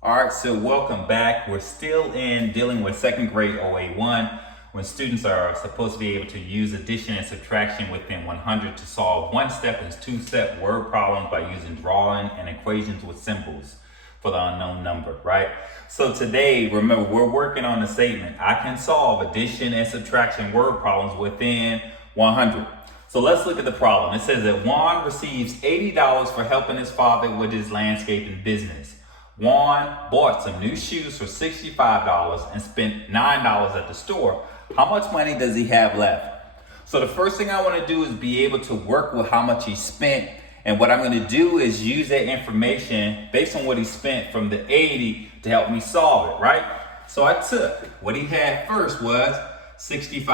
All right, so welcome back. We're still in dealing with second grade OA1 when students are supposed to be able to use addition and subtraction within 100 to solve one-step and two-step word problems by using drawing and equations with symbols for the unknown number, right? So today, remember, we're working on the statement, I can solve addition and subtraction word problems within 100. So let's look at the problem. It says that Juan receives $80 for helping his father with his landscaping business. Juan bought some new shoes for $65 and spent $9 at the store. How much money does he have left? So the first thing I want to do is be able to work with how much he spent. And what I'm going to do is use that information based on what he spent from the 80 to help me solve it, right? So I took what he had first was $65,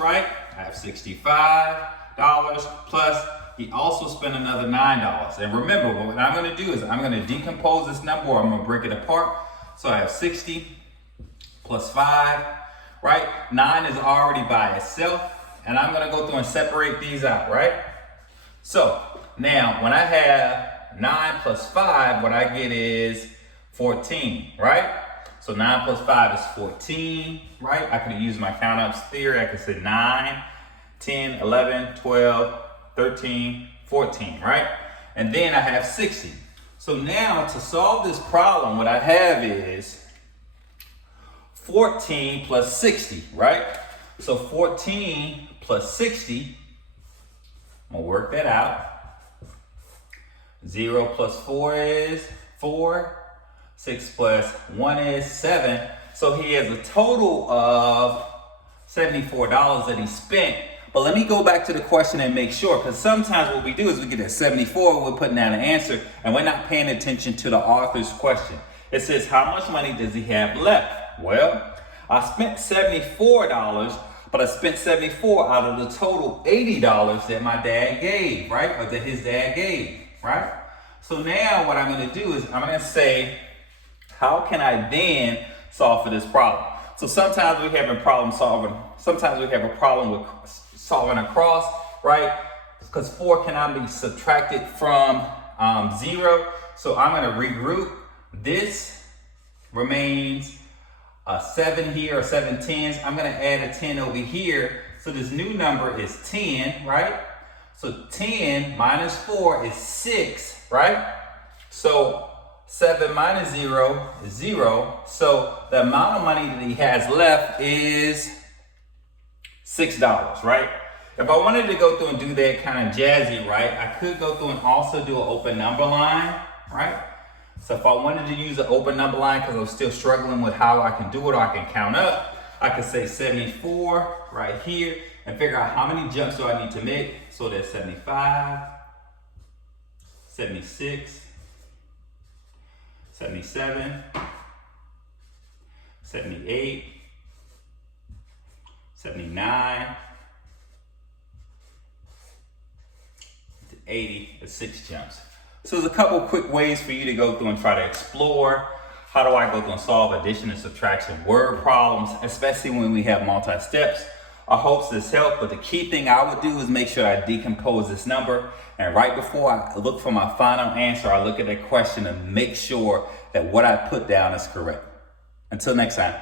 right? I have $65 plus he also spent another $9. And remember, what I'm going to do is I'm going to decompose this number, or I'm going to break it apart. So I have 60 plus 5, right? 9 is already by itself. And I'm going to go through and separate these out, right? So now when I have 9 plus 5, what I get is 14, right? So 9 plus 5 is 14, right? I could have used my count-ups theory. I could say 9, 10, 11, 12, 13, 14, right? And then I have 60. So now to solve this problem, what I have is 14 plus 60, right? So 14 plus 60, I'm gonna work that out. 0 plus 4 is 4. 6 plus 1 is 7. So he has a total of $74 that he spent. But let me go back to the question and make sure, because sometimes what we do is we get at 74, we're putting down an answer, and we're not paying attention to the author's question. It says, how much money does he have left? Well, I spent $74, but I spent 74 out of the total $80 that my dad gave, right? Or that his dad gave, right? So now what I'm going to do is I'm going to say, how can I then solve for this problem? So sometimes we have a problem solving. Sometimes we have a problem with solving a cross, right? Because 4 cannot be subtracted from 0. So I'm going to regroup. This remains a 7 here, or 7 tens. I'm going to add a 10 over here. So this new number is 10, right? So 10 minus 4 is 6, right? So 7 minus 0 is 0. So the amount of money that he has left is $6, right? If I wanted to go through and do that kind of jazzy, right, I could go through and also do an open number line, right? So if I wanted to use an open number line because I'm still struggling with how I can do it or I can count up, I could say 74 right here and figure out how many jumps do I need to make. So that's 75, 76, 77, 78, 79, 80, the 6 jumps. So there's a couple quick ways for you to go through and try to explore how do I go through and solve addition and subtraction word problems, especially when we have multi-steps. I hope this helped, but the key thing I would do is make sure I decompose this number, and right before I look for my final answer, I look at that question and make sure that what I put down is correct. Until next time.